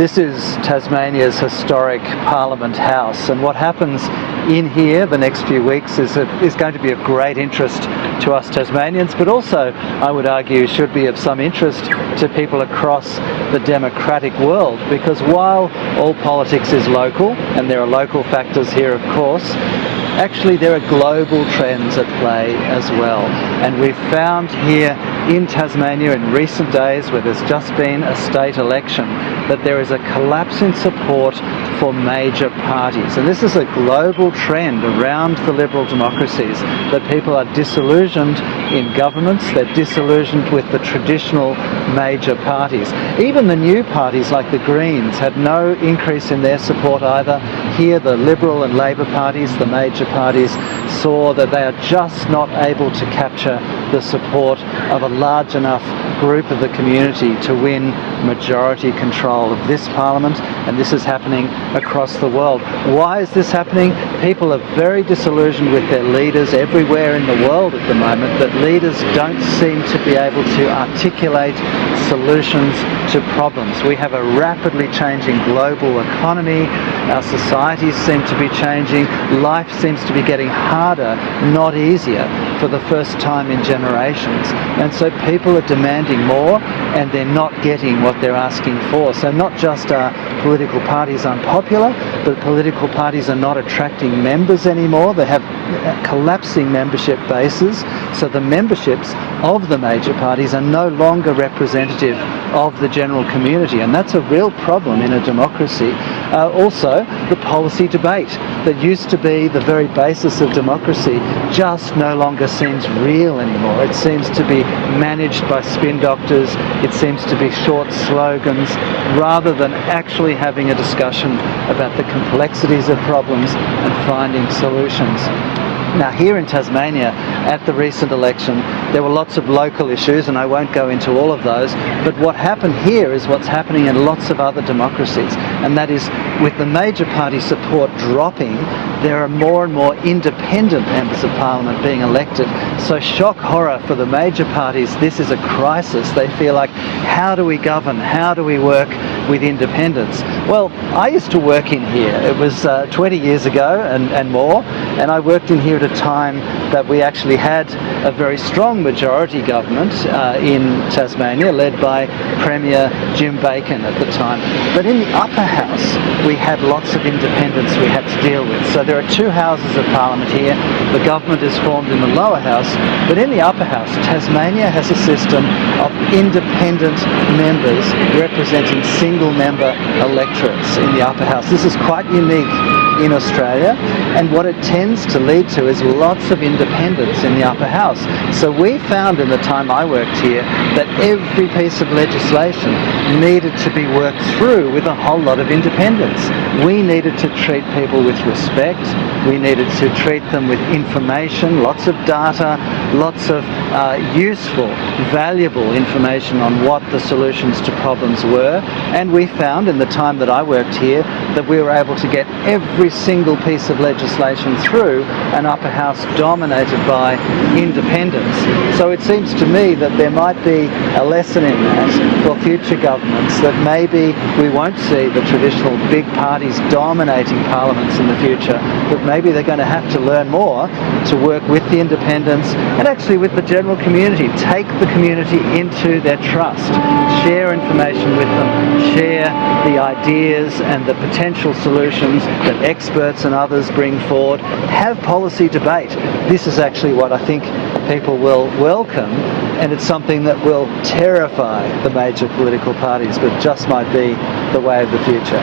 This is Tasmania's historic Parliament House, and what happens in here the next few weeks is going to be of great interest to us Tasmanians, but also, I would argue, should be of some interest to people across the democratic world, because while all politics is local, and there are local factors here of course, actually there are global trends at play as well. And we've found here in Tasmania in recent days, where there's just been a state election, that there is a collapse in support for major parties. And this is a global trend around the liberal democracies, that people are disillusioned in governments, they're disillusioned with the traditional major parties. Even the new parties like the Greens had no increase in their support either. Here the Liberal and Labor parties, the major parties, saw that they are just not able to capture the support of a large enough group of the community to win majority control of this parliament, and this is happening across the world. Why is this happening? People are very disillusioned with their leaders everywhere in the world at the moment, that leaders don't seem to be able to articulate solutions to problems. We have a rapidly changing global economy, our societies seem to be changing, life seems to be getting harder, not easier, for the first time in generations. And so people are demanding more, and they're not getting what they're asking for. So not just are political parties unpopular, but political parties are not attracting members anymore. They have collapsing membership bases, so the memberships of the major parties are no longer representative of the general community, and that's a real problem in a democracy. Also, the policy debate that used to be the very basis of democracy just no longer seems real anymore. It seems to be managed by spin doctors, it seems to be short slogans, rather than actually having a discussion about the complexities of problems and finding solutions. Now here in Tasmania, at the recent election, there were lots of local issues, and I won't go into all of those, but what happened here is what's happening in lots of other democracies, and that is, with the major party support dropping, there are more and more independent members of parliament being elected. So shock horror for the major parties, this is a crisis. They feel like, how do we govern? How do we work with independents? Well, I used to work in here. It was 20 years ago and more, and I worked in here at a time that we actually had a very strong majority government in Tasmania, led by Premier Jim Bacon at the time. But in the upper house, we had lots of independents we had to deal with. So there are two houses of parliament here. The government is formed in the lower house, but in the upper house, Tasmania has a system of independent members representing single-member electorates in the upper house. This is quite unique in Australia, and what it tends to lead to is lots of independents in the upper house. So we found in the time I worked here that every piece of legislation needed to be worked through with a whole lot of independents. We needed to treat people with respect, we needed to treat them with information, lots of data, lots of useful, valuable information on what the solutions to problems were, and we found in the time that I worked here that we were able to get every single piece of legislation through an upper house dominated by independents. So it seems to me that there might be a lesson in that for future governments, that maybe we won't see the traditional big parties dominating parliaments in the future, but maybe they're going to have to learn more to work with the independents and actually with the general community, take the community into their trust, share information with them, share the ideas and the potential solutions that experts and others bring forward, have policy debate. This is actually what I think people will welcome, and it's something that will terrify the major political parties, but just might be the way of the future.